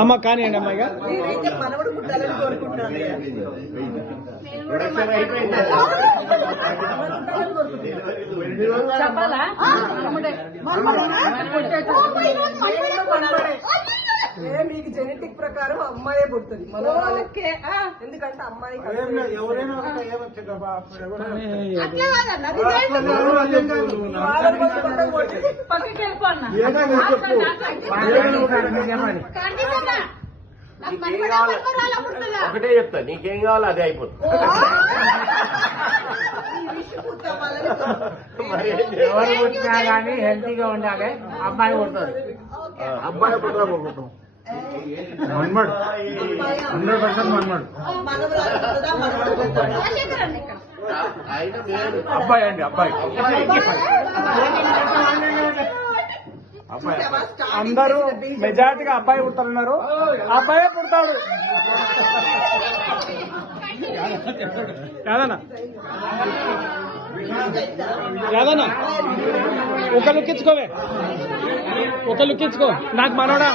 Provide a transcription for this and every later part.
అమ్మ కానివ్వండి అమ్మాయిగా మీకు జెనెటిక్ ప్రకారం అమ్మాయే పుడుతుంది మనోళ్ళకే, ఎందుకంటే అమ్మాయి ఒకటే చెప్తా, నీకేం కావాలో అదే అయిపోతుంది. ఎవరు పుట్టినా కానీ హెల్తీగా ఉండాలి. అబ్బాయి పుడుతుంది. అబ్బాయి పుట్టడం మన్మడు 100% మన్మడు. అబ్బాయి అండి, అబ్బాయి. అందరూ మెజార్టీగా అబ్బాయి పుడతారు. అబ్బాయే పుడతాడు. కాదన్నా కాదన్నా ఒక లుక్కించుకోవే, ఒక లుక్కించుకో. నాకు మనోడా,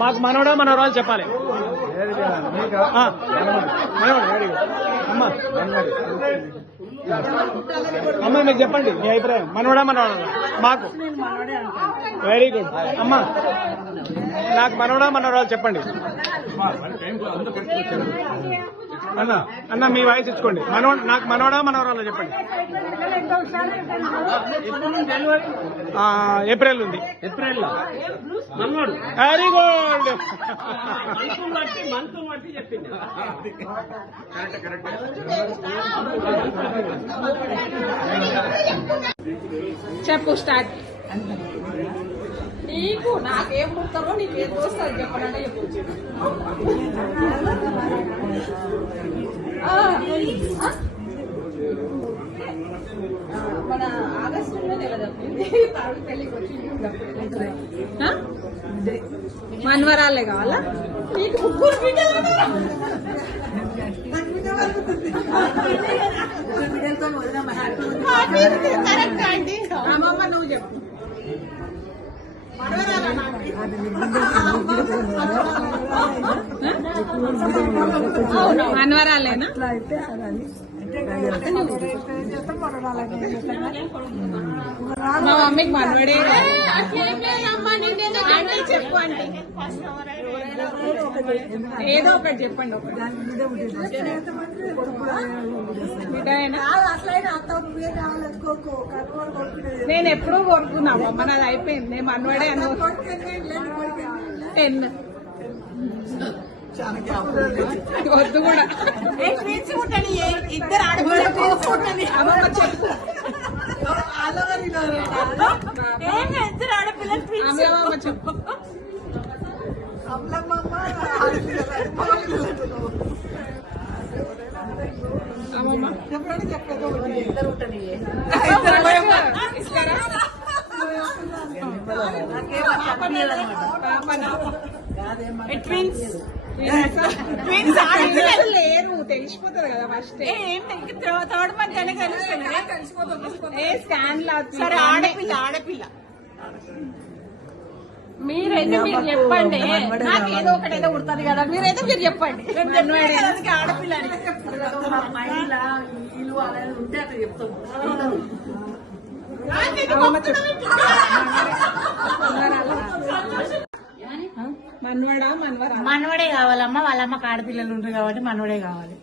మాకు మనోడా మనోరాలు చెప్పాలి. అమ్మా అమ్మ మీకు చెప్పండి మీ అభిప్రాయం. మనోడా మనోడా? మాకు వెరీ గుడ్. అమ్మా నాకు మనోడా మనోరాలు చెప్పండి. అన్న అన్న మీ వాయిస్ ఇచ్చుకోండి. నాకు మనోడా మనోరాలు చెప్పండి. ఏప్రిల్ ఉంది. April very good. చెప్పు స్టార్ట్. నీకు నాకేం పుడతారో నీకేం తోస్తుంది చెప్పనంటే చెప్పు. మన ఆగస్టులో నెల తప్పింది పెళ్లికి వచ్చి మన్వరాలే కావాలా నీకు? ముగ్గురు కరెక్ట్ అండి. అమ్మమ్మ నువ్వు చెప్పు. మన్వరాలేనా? మా మమ్మీకి మనవడే. చెప్పు అంటే ఏదో ఒకటి చెప్పండి. నేను ఎప్పుడూ కోరుకున్నాము అమ్మ, నాది అయిపోయింది. నేను మనవడే అను. 10 వద్దు కూడా. ఇద్దరు ఆడపిల్లలు అమ్మమ్మ చెప్పు. ఇద్దరు ఆడపిల్లలు అమ్మమ్మ చెప్పు. అమ్మమ్మ లేరు తెలిసిపోతుంది కదా ఫస్ట్. థర్డ్ మంత్ అనే తెలిసిపోతుంది. స్కాన్ లా సరే. ఆడపిల్ల ఆడపిల్ల మీరైతే మీరు చెప్పండి. నాకు ఏదో ఒకటి ఏదో ఉడుతుంది కదా, మీరైతే మీరు చెప్పండి. ఆడపిల్ల మనవడే కావాలమ్మా. వాళ్ళమ్మకి ఆడపిల్లలు ఉంటారు కాబట్టి మనవడే కావాలి.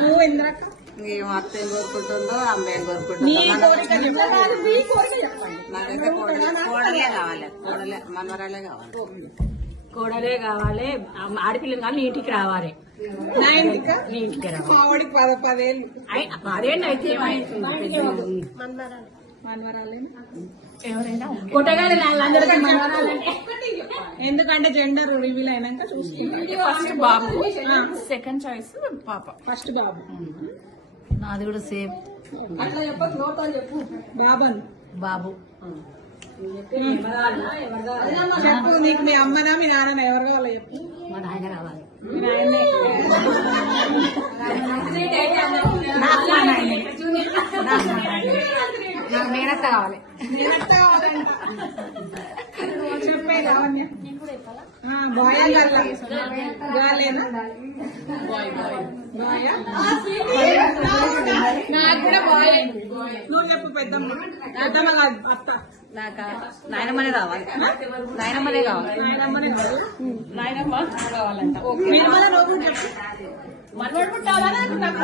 నువ్వు ఇంద్రక్క ఏం అత్త ఏం కోరుకుంటుందో అమ్మ ఏం కోరుకుంటుందో నాకైతే కోడలే కావాలి. మనవరాలే కావాలి. కోడలే కావాలి. ఆడపిల్లలు కానీ ఇంటికి రావాలి. నా ఇంటికి నీ ఇంటికి రావాలి. మావాడికి 10 ఏళ్ళు. అదేంటి అయితే ఏమైతుంది? ఎవరైనా కొట్టగానే వాళ్ళందరికీ మనవరాలే. ఎందుకంటే జెండర్ రివీల్ అయినాక చూసుకుంటాం. ఫస్ట్ బాబు, సెకండ్ చాయిస్ పాప. ఫస్ట్ బాబు. నాది కూడా సేమ్. అట్లా చెప్పదు, నోటా చెప్పు. బాబన్ బాబు. చెప్పు. నీకు మీ అమ్మనా మీ నాన్న ఎవరు కావాలో చెప్పు. మా నాయన రావాలి. మీ నాయనే. నాకు మేనత్త కావాలి. నేనత్త కావాలంట. చెప్పు. పేరు లావణ్య బాయ్ గాలేనా బాయా నాకు కూడా బాయ్ నువ్వు చెప్పు పెద్దమ్మ పెద్దమ్మ కాదు అత్త నాకు నాయనమ్మనే కావాలి నాయనమ్మనే కావాలి నాయనమ్మనే కాదు నాయనమ్మ కావాలంట నిర్మల నువ్వు కూడా చెప్పు మనవాడు పుట్టాలని నాకు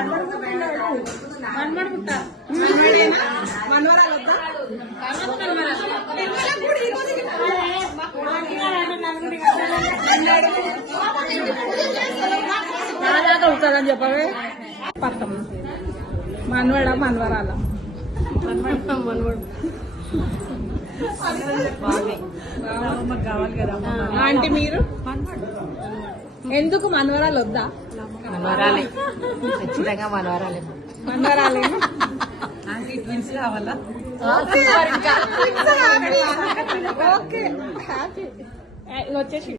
మన్మడు పుట్ట మన్మడేనా మన్వరాలు వద్దా నిర్మలకు కూడా ఈ రోజు దాకా ఉంటుందని చెప్పవే పక్కన మన్వడ మన్వరాల కావాలి కదా ఆంటీ మీరు ఎందుకు మన్వరాలు వద్దా మనవరాలే ఖచ్చితంగా మనవరాలే మన్వరాలేనా ట్విన్స్ కావాలా ఓకే హ్యాపీ వచ్చేసి